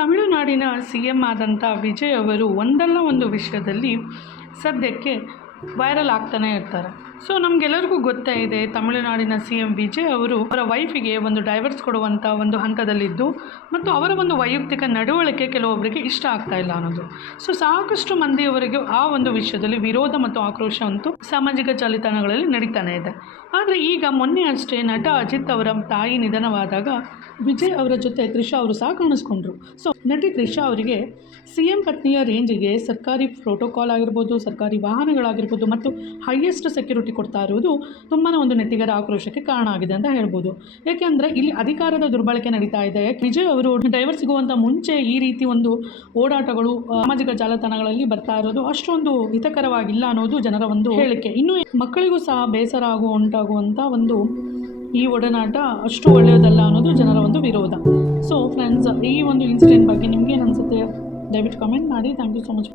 ತಮಿಳುನಾಡಿನ C M ಆದಂಥ ವಿಜಯ್ ಅವರು ಒಂದಲ್ಲ ಒಂದು ವಿಷಯದಲ್ಲಿ ಸದ್ಯಕ್ಕೆ ವೈರಲ್ ಆಗ್ತಾನೆ ಇರ್ತಾರೆ. ಸೊ ನಮಗೆಲ್ಲರಿಗೂ ಗೊತ್ತೇ ಇದೆ, ತಮಿಳುನಾಡಿನ ಸಿ ಎಂ ವಿಜಯ್ ಅವರು ಅವರ ವೈಫಿಗೆ ಒಂದು ಡೈವರ್ಸ್ ಕೊಡುವಂಥ ಒಂದು ಹಂತದಲ್ಲಿದ್ದು ಮತ್ತು ಅವರ ಒಂದು ವೈಯಕ್ತಿಕ ನಡವಳಿಕೆ ಕೆಲವೊಬ್ಬರಿಗೆ ಇಷ್ಟ ಆಗ್ತಾ ಇಲ್ಲ ಅನ್ನೋದು. ಸೊ ಸಾಕಷ್ಟು ಮಂದಿಯವರೆಗೂ ಆ ಒಂದು ವಿಷಯದಲ್ಲಿ ವಿರೋಧ ಮತ್ತು ಆಕ್ರೋಶ ಅಂತೂ ಸಾಮಾಜಿಕ ಜಾಲತಾಣಗಳಲ್ಲಿ ನಡೀತಾನೆ ಇದೆ. ಆದರೆ ಈಗ ಮೊನ್ನೆ ಅಷ್ಟೇ ನಟ ಅಜಿತ್ ಅವರ ತಾಯಿ ನಿಧನವಾದಾಗ ವಿಜಯ್ ಅವರ ಜೊತೆ ತ್ರಿಷಾ ಅವರು ಸಹ ಕಾಣಿಸ್ಕೊಂಡ್ರು. ಸೊ ನಟಿ ತ್ರಿಷಾ ಅವರಿಗೆ ಸಿ ಎಂ ಪತ್ನಿಯ ರೇಂಜಿಗೆ ಸರ್ಕಾರಿ ಪ್ರೋಟೋಕಾಲ್ ಆಗಿರ್ಬೋದು, ಸರ್ಕಾರಿ ವಾಹನಗಳಾಗಿರ್ಬೋದು ಮತ್ತು ಹೈಯೆಸ್ಟ್ ಸೆಕ್ಯೂರಿಟಿ ಕೊಡ್ತಾ ಇರೋದು ತುಂಬಾ ಒಂದು ನೆಟ್ಟಿಗರ ಆಕ್ರೋಶಕ್ಕೆ ಕಾರಣ ಆಗಿದೆ ಅಂತ ಹೇಳ್ಬೋದು. ಯಾಕೆಂದರೆ ಇಲ್ಲಿ ಅಧಿಕಾರದ ದುರ್ಬಳಕೆ ನಡೀತಾ ಇದೆ. ವಿಜಯ್ ಅವರು ಡೈವರ್ಸ್ ಸಿಗುವಂಥ ಮುಂಚೆ ಈ ರೀತಿ ಒಂದು ಓಡಾಟಗಳು ಸಾಮಾಜಿಕ ಜಾಲತಾಣಗಳಲ್ಲಿ ಬರ್ತಾ ಇರೋದು ಅಷ್ಟೊಂದು ಹಿತಕರವಾಗಿಲ್ಲ ಅನ್ನೋದು ಜನರ ಒಂದು ಹೇಳಿಕೆ. ಇನ್ನು ಮಕ್ಕಳಿಗೂ ಸಹ ಬೇಸರ ಉಂಟಾಗುವಂಥ ಒಂದು ಈ ಒಡನಾಟ ಅಷ್ಟು ಒಳ್ಳೆಯದಲ್ಲ ಅನ್ನೋದು ಜನರ ಒಂದು ವಿರೋಧ. ಸೊ ಫ್ರೆಂಡ್ಸ್, ಈ ಒಂದು ಇನ್ಸಿಡೆಂಟ್ ಬಗ್ಗೆ ನಿಮ್ಗೆ ಏನು ಅನಿಸುತ್ತೆ ದಯವಿಟ್ಟು ಕಮೆಂಟ್ ಮಾಡಿ. Thank you so much.